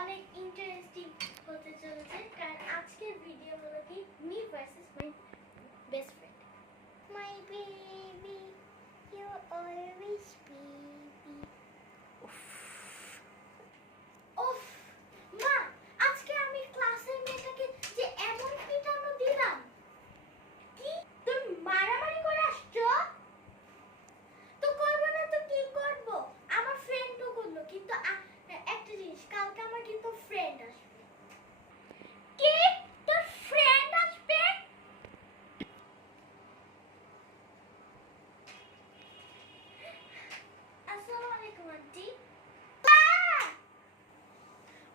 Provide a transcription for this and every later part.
অনেক ইন্টারেস্টিং হতে চলেছে, কারণ আজকের ভিডিও হলো কি me versus my best friend. My baby you always baby. উফ মা, আজকে আমি ক্লাসের মেয়েটাকে যে এমন পিটানো দিলাম। কি তুমি মারামারি করে আসছো? তো করবো না তো কি করব? আমার ফ্রেন্ডও করলো, কিন্তু একটা জিনিস, কালকে আমার কিন্তু ফ্রেন্ড আসবে। কে? তোর ফ্রেন্ড আসবে? আসসালামু আলাইকুম আন্টি।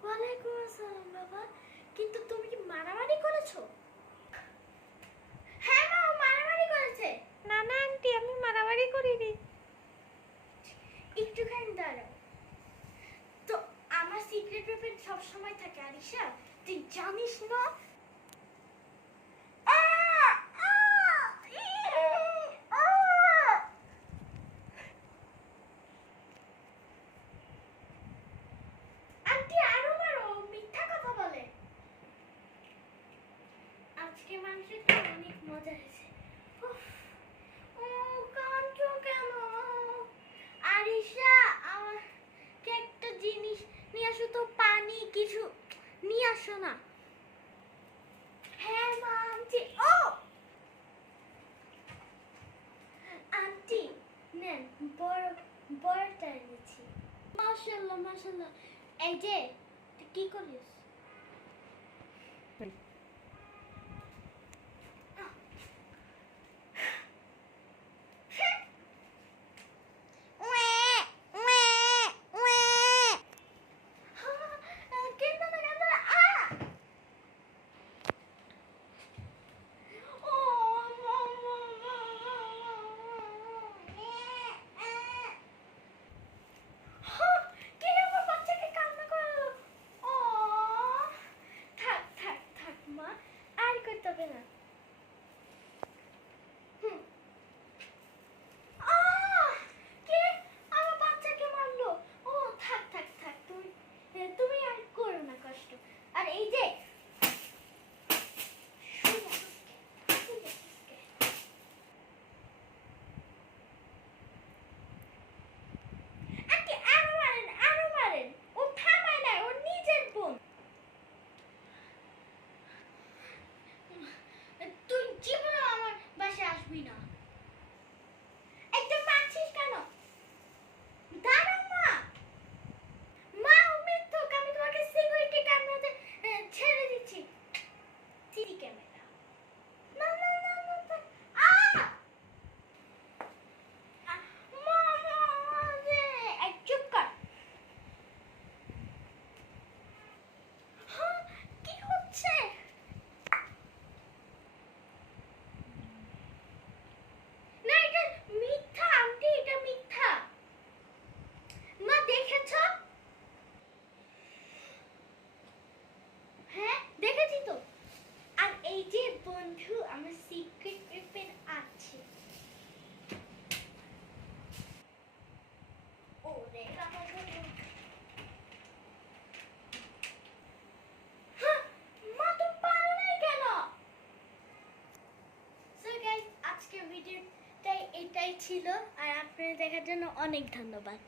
ওয়ালাইকুম আসসালাম বাবা। কিন্তু তুমি কি মারামারি করেছো? হ্যাঁ মা, ও মারামারি করেছে। না না আন্টি, আমি মারামারি করিনি। একটুখানি দাঁড়াও তো, আমার সিক্রেট ওয়েপন সব সময় থাকে আরিশা, তুই জানিস না? আন্টি আরো মারো, মিথ্যা কথা বলে। আজকে মাংসটা অনেক মজা হয়েছে। উফ, ও কাঁদছো কেন? আরিশা, আমাকে একটা জিনিস নিয়ে আসো তো, পানি কিছু নিয়ে আসো না। হ্যাঁ মা আনছি। ও আন্টি নেন, বড় বড়টা এনেছি। মাশাআল্লাহ মাশাআল্লাহ। এই যে তুই কি করিস? তুই জীবনে আমার বাসায় আসবি না। একদম মারছিস কেন? দাঁড়াও মা। মা ও মিথ্যুক, আমি তোমাকে সিকিউরিটি ক্যামেরাতে ছেড়ে দিচ্ছি। CC camera. না না না না না। আ মা মা রে, এক চুপ কর। হ্যাঁ, কি হচ্ছে? না এটা মিথ্যা আন্টি, এটা মিথ্যা। মা দেখেছো? হ্যাঁ দেখেছি তো। আর এই যে বন্ধু, আমার সিক্রেট ওয়েপন আছে। ওরে বাবা গো। হ্যাঁ, মা তুমি পারো নাই কেন? সো গাইস, আজকের ভিডিওটাই এটাই ছিল, আর আপনাদের দেখার জন্য অনেক ধন্যবাদ।